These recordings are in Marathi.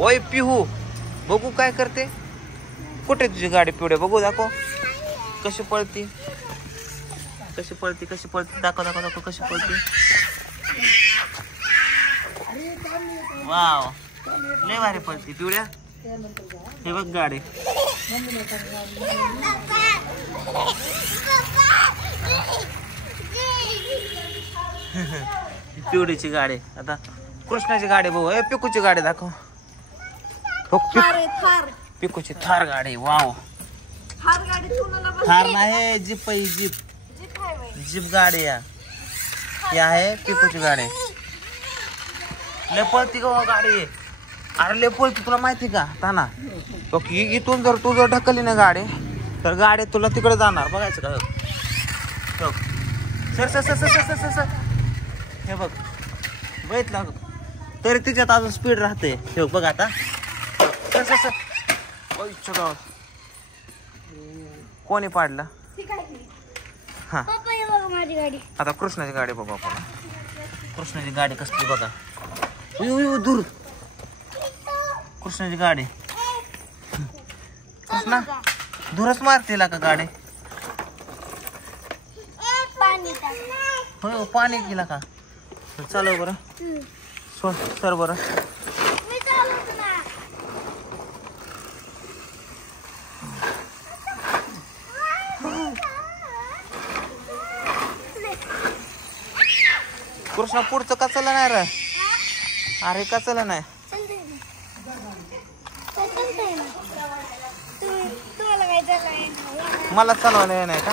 ओय पिहू बघू काय करते. कुठे तुझी गाडी पिवडे बघू दाखव. कशी पळती कशी पळती कशी पळती दाखव दाखव दाखव कशी पळती. वाव लय भारी पळती पिवड्या. हे बघ गाडी. पिवडीची गाडी. आता कृष्णाची गाडी बघू. ए पिकूची गाडी दाखव. पिकूची थार गाडी. वाव थार नाही जीप आहे जीप. जीप गाडी या आहे पिकूची गाडी. लय पळती ग गाडी. अरे लय पळती तुला माहिती का ताना. इथून जर तू जर ढकलली ना गाडी तर गाडी तुला तिकडे जाणार. बघायचं का. Sir sir sir sir sir sir हे बघ बघितलं तरी तिच्यात अजून स्पीड राहते. हे बघ आता सर सर सर गावात कोणी पाडला. हा आता कृष्णाची गाडी बघू आपण. कृष्णाची गाडी कसली बघा. दूर कृष्णाची गाडी. कृष्णा दूरच मारते का गाडी. हो पाणी गेला का. चालव बरं सर बरं. कृष्णा पुढचं कचलं नाही रे. अरे कचलं नाही. मला चालवायला नाही का.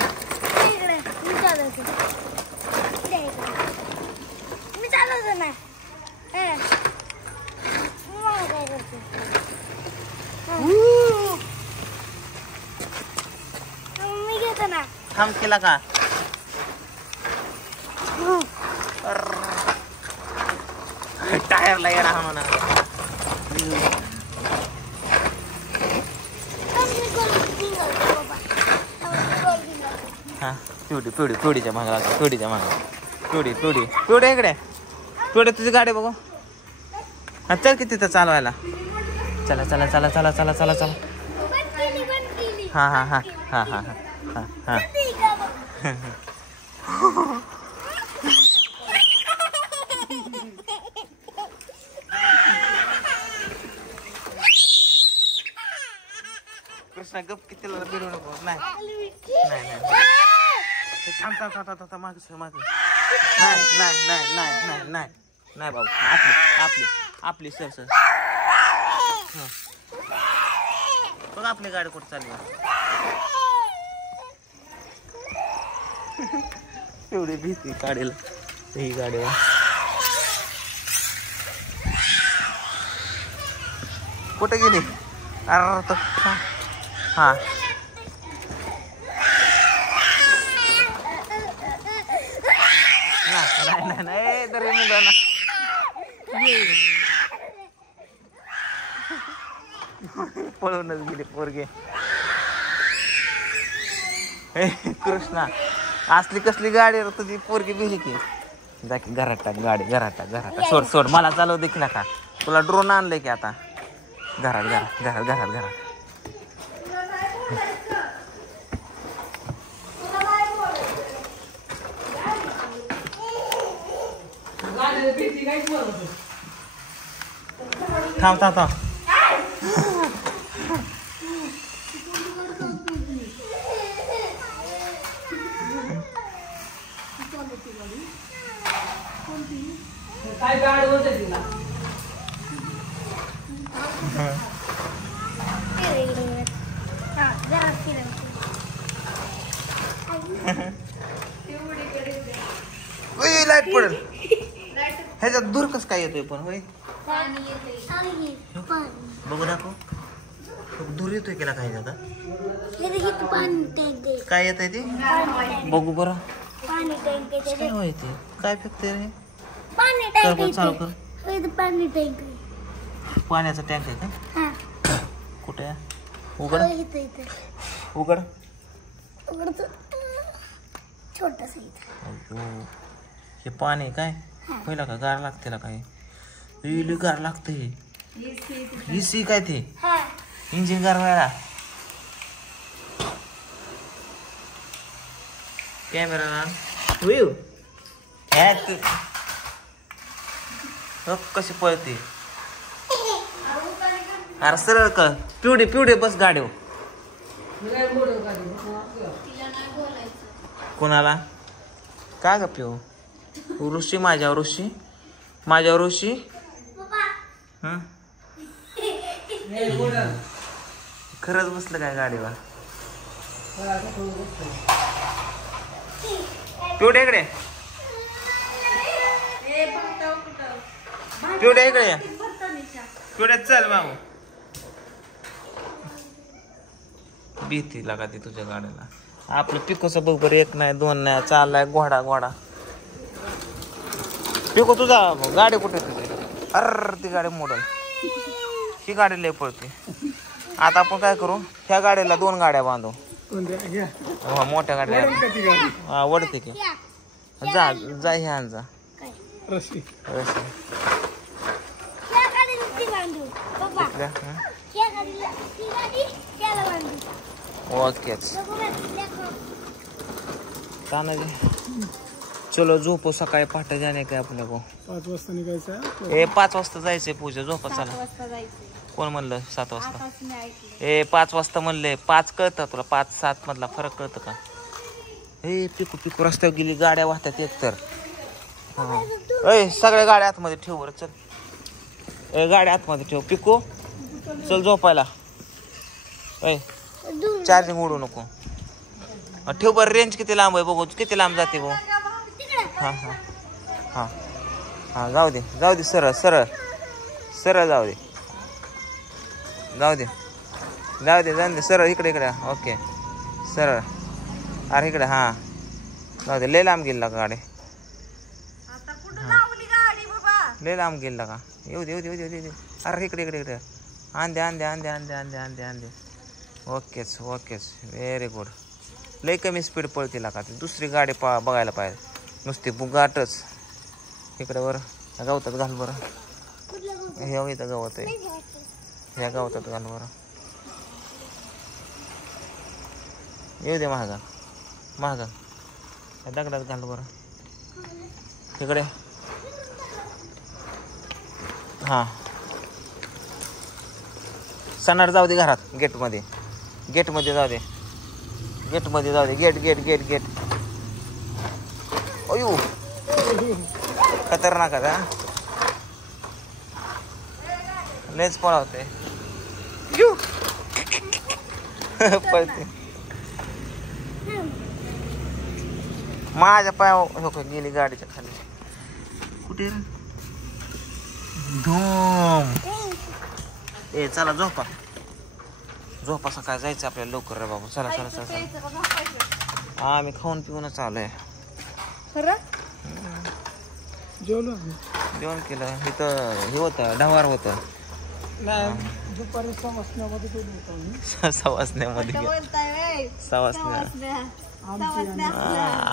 थांब केला का. टायरला येणार हा म्हणा. हा पिवडी पिवडी पिवडीच्या मागे पिवडीच्या मागे पिवडी पिवडी पिवड्या इकडे. पिवड्या तुझी गाडी बघू. हा चल की तिथं चालवायला. चला चला चला चला चला चला चला. हा हा हा हा हा हा हा. कृष्णा गप किती बिडू नको. नाही नाही नाही थांब थांब थांब थांब थांब मागे मागे. नाही नाही नाही नाही नाही नाही नाही बाबू. आपली आपली आपली सर सर. बघ आपली गाडी कुठं चालली. एवढी भीती गाडीला ही गाडी. कुठे गेली. अरे हा नाही नाही नाही तरी मुगा ना. पळूनच गेली पोरगे. कृष्णा असली कसली गाडी तुझी पोरगी भिली की. जा की घरात टाक गाडी. घरात टाक घरात टाक. सोड सोड मला चालव देखील का. तुला ड्रोन आणलंय की आता. घरात घरात घरात घरात घरात. थांब थांब थांब. काय गाडी होते तिला. लाईट पडेल. ह्याच्यात दूर कस काय येतोय पण होय. बघू दाखव. दूर येतोय केला काय आता. काय येत आहे ते बघू बरं. काय होय ते काय फेकते रे. चालू कर. पाण्याचा टँक आहे का. कुठे उघड उघड. हे पाणी काय पहिला का गार लागते काय. गार लागते. ही सी काय ते इंजिन गारवायला कॅमेरा कशी पळते अरे सरळ कर पिवडे बस गाडी कोणाला का ग पिऊ ऋषी माझ्यावर ऋषी खरंच बसलं काय गाडीवर पिवड्या इकडे पिवड्या चल बाबू भीती लागा ती तुझ्या गाड्याला आपलं पिकोचं बघ बरं 1 नाही 2 नाही चाललाय घोडा पिको तुझा गाडी कुठे तुझी अरे ती गाडी मोडल ही गाडी लय पळते आता आपण काय करू ह्या गाडीला 2 गाड्या बांधू मोठ्या गाड्या वडते की जा ह्या जा रशी ओकेच चलो झोपो सकाळी पहाटे जाणे काय आपल्या 5 वाजता निघायचं 5 वाजता जायचंय पूजा झोपा चला कोण म्हणलं 7 वाजता 5 वाजता म्हणले 5 कळतं तुला 5-7 मधला फरक कळतं का हे पिकू रस्त्यावर गेली गाड्या वाहतात एकतर सगळ्या गाड्या आतमध्ये ठेव बरं चल गाड्या आतमध्ये ठेव पिकू चल झोपायला चार्जिंग उडू नको ठेव बरं रेंज किती लांब आहे बघू किती लांब जाते भाऊ हा जाऊ दे सरळ जाऊ दे सरळ इकडे ओके सरळ अरे इकडे जाऊ दे लय लांब गेला का गाडी लय लांब गेला का येऊ दे अरे इकडे आण दे ओकेच व्हेरी गुड लय कमी स्पीड पळते का दुसरी गाडी बघायला पाहिजे नुसती बुगाटच इकडे बरं गवतात घाल बरं हे इथं गवत आहे ह्या गवतात घाल बरं येऊ दे महागा दगडात घाल बरं इकडे सणाड जाऊ दे घरात गेटमध्ये जाऊ दे गेट अयो खतरनाक आहे लयच पळावते पळते माझ्या पायावर गेली गाडीच्या खाली कुठे धूम चला झोपा सकाळी जायचं आपल्याला लवकर रे बाबू चला आम्ही खाऊन पिऊनच आलोय जेवण केलं इथं हे होतं ढवार होतं सवासण्यामध्ये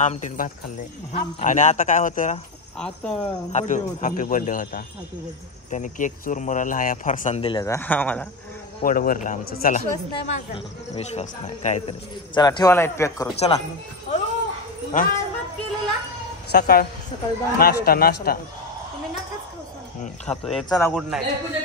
आमटीन भात खाल्ले आणि आता काय होतं हॅपी बर्थडे होता त्याने केक चुरमुराला ह्या फरसान दिल्या आम्हाला पोट भरलं आमचं चला विश्वास नाही काहीतरी चला ठेवा लाईट पॅक करू चला सकाळ नाश्ता खातो चला गुड नाईट